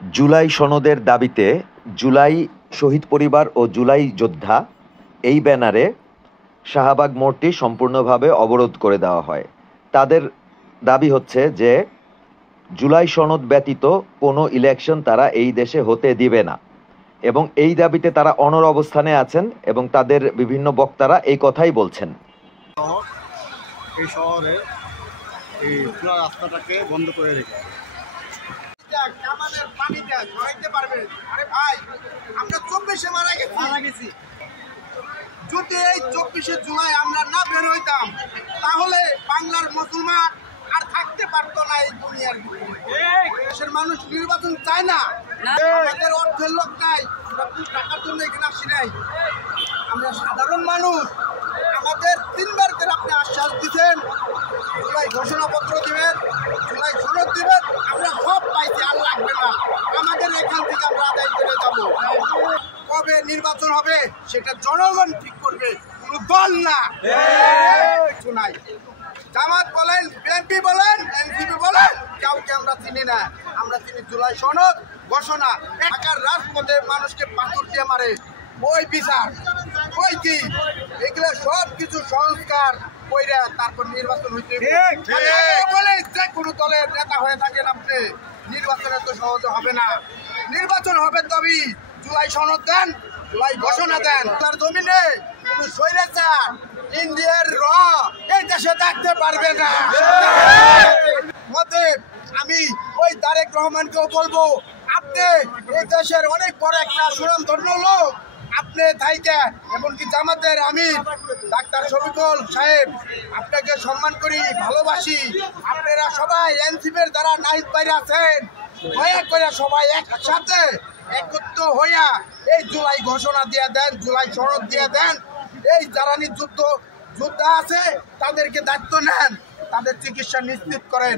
জুলাই সনদের দাবিতে জুলাই শহীদ পরিবার ও জুলাই যোদ্ধা এই ব্যানারে শাহবাগ মোড়টি সম্পূর্ণভাবে অবরোধ করে দেওয়া হয়। তাদের দাবি হচ্ছে যে জুলাই সনদ ব্যতীত কোনো ইলেকশন তারা এই দেশে হতে দিবে না এবং এই দাবিতে তারা অনড় অবস্থানে আছেন এবং তাদের বিভিন্ন বক্তারা এই কথাই বলছেন। এই শহরে এই পুরো রাস্তাটাকে বন্ধ করে রেখে আমরা 24-এ মারা গেছি। যদি এই 24-এ জুলাই আমরা না বের হইতাম তাহলে বাংলার মুসলমান আর থাকতে পারতো না এই দুনিয়ার ভিতরে। দেশের মানুষ নির্বাচন চায় না, আমাদের অর্থের লোক নাই, আমরা টাকার জন্য এখানে আসি নাই। আমরা সাধারণ মানুষ, আমাদের 3বার করে আপনি আশ্বাস দিচ্ছেন জুলাই ঘোষণাপত্র দিবেন, জুলাই সনদ দিবেন, আমরা সব পাইছি, আর লাগবে না। আমাদের এখান থেকে আমরা আদায় করে যাবো। কবে নির্বাচন হবে সেটা জনগণ ঠিক করবে, কোনো দল না। শোনাই জামাত বলেন, বিএনপি বলেন, এনসিপি বলেন, কাউকে আমরা চিনি না। আমরা চিনি জুলাই সনদ ঘোষণা। ঢাকার রাজপথে মানুষকে পাথর দিয়ে মারে, ওই বিচার, ওই কি, এগুলো সব কিছু সংস্কার কইরা তারপর নির্বাচন হইতে বলে। যে কোনো দলের নেতা হয়ে থাকেন আপনি, নির্বাচনে তো সহজে হবে না। নির্বাচন হবে তবেই জুলাই সনদ দেন, জুলাই ঘোষণা দেন। তার জমিনে কোন স্বৈরাচার ইন্ডিয়ার এই দেশে থাকতে পারবে না। আমি ওই তারেক রহমানকেও বলবো, আপনি এই দেশের অনেক বড় একটা সুনামধন্য লোক, আপনি থাইকা এমনকি জামাতের আমির ডাক্তার শফিকুল সাহেব, আপনাকে সম্মান করি, ভালোবাসি। আপনারা সবাই এনসিপির দ্বারা নাহিদ বাইরে আছেন, দয়া করে সবাই একসাথে একত্র হইয়া এই জুলাই ঘোষণা দিয়ে দেন, জুলাই সনদ দিয়ে দেন। এই যারা যোদ্ধা আছে তাদেরকে দায়িত্ব নেন, তাদের চিকিৎসা নিশ্চিত করেন।